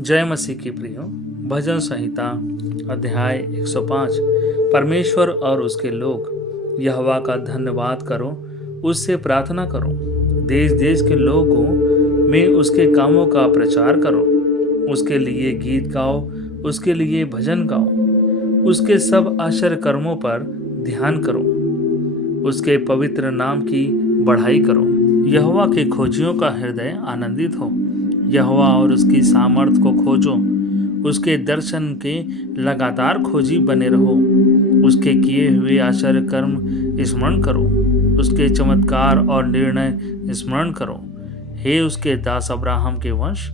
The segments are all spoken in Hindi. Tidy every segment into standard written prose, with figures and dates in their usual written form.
जय मसीह की प्रियो। भजन संहिता अध्याय 105। परमेश्वर और उसके लोग। यहोवा का धन्यवाद करो, उससे प्रार्थना करो। देश देश के लोगों में उसके कामों का प्रचार करो। उसके लिए गीत गाओ, उसके लिए भजन गाओ। उसके सब आश्चर्य कर्मों पर ध्यान करो। उसके पवित्र नाम की बढ़ाई करो। यहोवा के खोजियों का हृदय आनंदित हो। यहोवा और उसकी सामर्थ को खोजो। उसके दर्शन के लगातार खोजी बने रहो। उसके किए हुए आश्चर्य कर्म स्मरण करो। उसके चमत्कार और निर्णय स्मरण करो। हे उसके दास अब्राहम के वंश,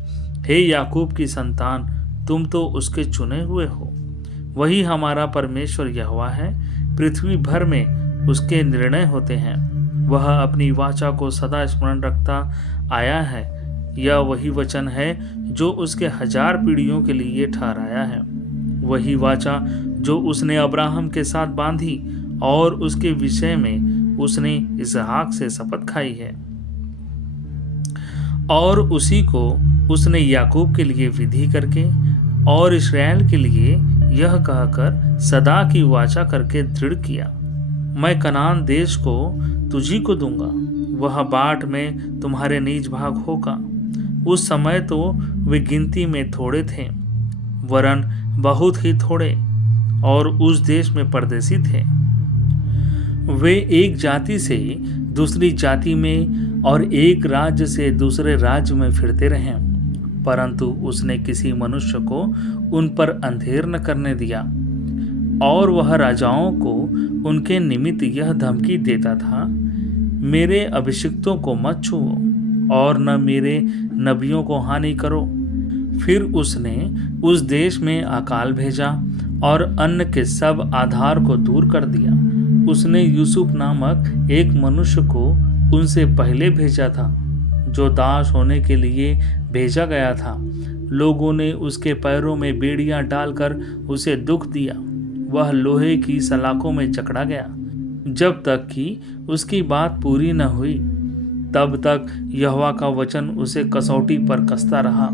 हे याकूब की संतान, तुम तो उसके चुने हुए हो। वही हमारा परमेश्वर यहोवा है। पृथ्वी भर में उसके निर्णय होते हैं। वह अपनी वाचा को सदा स्मरण रखता आया है। यह वही वचन है जो उसके 1000 पीढ़ियों के लिए ठहराया है। वही वाचा जो उसने अब्राहम के साथ बांधी और उसके विषय में उसने इसहाक से शपथ खाई है। और उसी को उसने याकूब के लिए विधि करके और इस्राएल के लिए यह कहकर सदा की वाचा करके दृढ़ किया, मैं कनान देश को तुझी को दूंगा। वह बाट में तुम्हारे निज भाग होगा। उस समय तो वे गिनती में थोड़े थे, वरन बहुत ही थोड़े, और उस देश में परदेसी थे। वे एक जाति से दूसरी जाति में और एक राज्य से दूसरे राज्य में फिरते रहे, परंतु उसने किसी मनुष्य को उन पर अंधेर न करने दिया। और वह राजाओं को उनके निमित्त यह धमकी देता था, मेरे अभिषिक्तों को मत छुओ और न मेरे नबियों को हानि करो। फिर उसने उस देश में अकाल भेजा और अन्न के सब आधार को दूर कर दिया। उसने यूसुफ नामक एक मनुष्य को उनसे पहले भेजा था, जो दास होने के लिए भेजा गया था। लोगों ने उसके पैरों में बेड़ियां डालकर उसे दुख दिया। वह लोहे की सलाखों में जकड़ा गया। जब तक कि उसकी बात पूरी न हुई, तब तक यहोवा का वचन उसे कसौटी पर कसता रहा।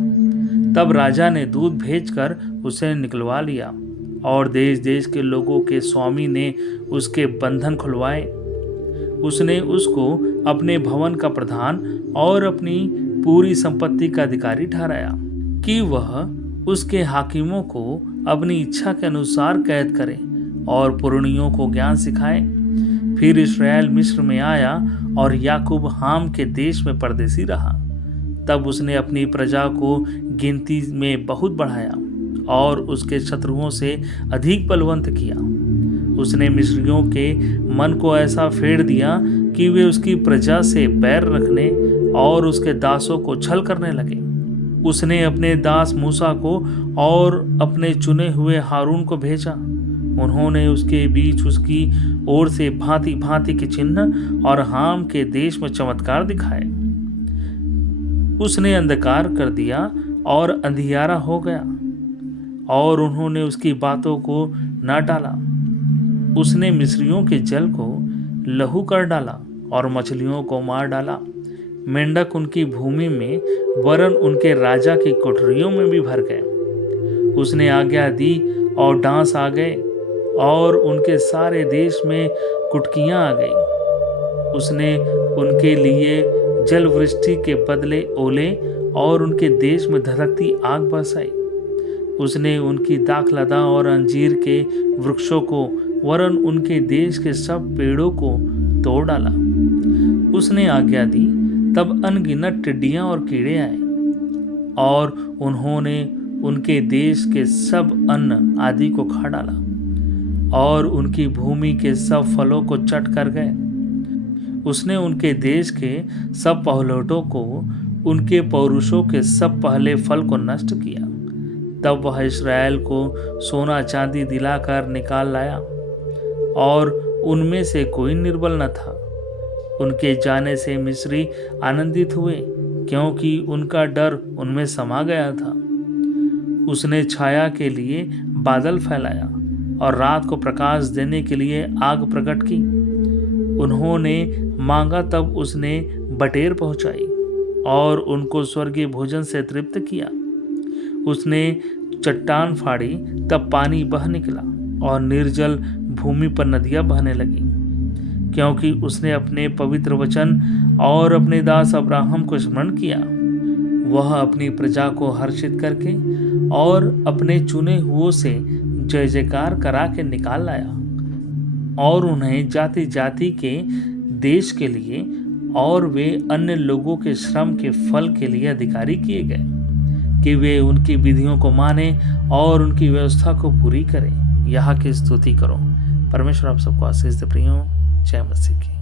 तब राजा ने दूत भेजकर उसे निकलवा लिया, और देश देश के लोगों के स्वामी ने उसके बंधन खुलवाए। उसने उसको अपने भवन का प्रधान और अपनी पूरी संपत्ति का अधिकारी ठहराया, कि वह उसके हाकिमों को अपनी इच्छा के अनुसार कैद करे और पुरनियों को ज्ञान सिखाए। फिर इस्राएल मिस्र में आया और याकूब हाम के देश में परदेसी रहा। तब उसने अपनी प्रजा को गिनती में बहुत बढ़ाया और उसके शत्रुओं से अधिक बलवंत किया। उसने मिस्रियों के मन को ऐसा फेर दिया कि वे उसकी प्रजा से बैर रखने और उसके दासों को छल करने लगे। उसने अपने दास मूसा को और अपने चुने हुए हारून को भेजा। उन्होंने उसके बीच उसकी ओर से भांति भांति के चिन्ह और हाम के देश में चमत्कार दिखाए। उसने अंधकार कर दिया और अंधियारा हो गया, और उन्होंने उसकी बातों को न टाला। उसने मिस्रियों के जल को लहू कर डाला और मछलियों को मार डाला। मेंढक उनकी भूमि में, वरन उनके राजा की कोठरियों में भी भर गए। उसने आज्ञा दी और डांस आ गए, और उनके सारे देश में कुटकियां आ गई। उसने उनके लिए जल वृष्टि के बदले ओले और उनके देश में धधकती आग बरसाई। उसने उनकी दाखलता और अंजीर के वृक्षों को, वरन उनके देश के सब पेड़ों को तोड़ डाला। उसने आज्ञा दी, तब अनगिनत टिड्डियां और कीड़े आए, और उन्होंने उनके देश के सब अन्न आदि को खा डाला, और उनकी भूमि के सब फलों को चट कर गए। उसने उनके देश के सब पहलौठों को, उनके पौरुषों के सब पहले फल को नष्ट किया। तब वह इस्राएल को सोना चांदी दिलाकर निकाल लाया, और उनमें से कोई निर्बल न था। उनके जाने से मिस्री आनंदित हुए, क्योंकि उनका डर उनमें समा गया था। उसने छाया के लिए बादल फैलाया और रात को प्रकाश देने के लिए आग प्रकट की। उन्होंने मांगा, तब उसने बटेर पहुंचाई और उनको स्वर्गीय भोजन से तृप्त किया। उसने चट्टान फाड़ी, तब पानी बह निकला और निर्जल भूमि पर नदियां बहने लगी, क्योंकि उसने अपने पवित्र वचन और अपने दास अब्राहम को स्मरण किया। वह अपनी प्रजा को हर्षित करके और अपने चुने हुओं से जय जयकार करा के निकाल लाया, और उन्हें जाति जाति के देश के लिए और वे अन्य लोगों के श्रम के फल के लिए अधिकारी किए गए, कि वे उनकी विधियों को माने और उनकी व्यवस्था को पूरी करें। यहाँ की स्तुति करो। परमेश्वर आप सबको आशीष दे। प्रियो, जय मसीह की।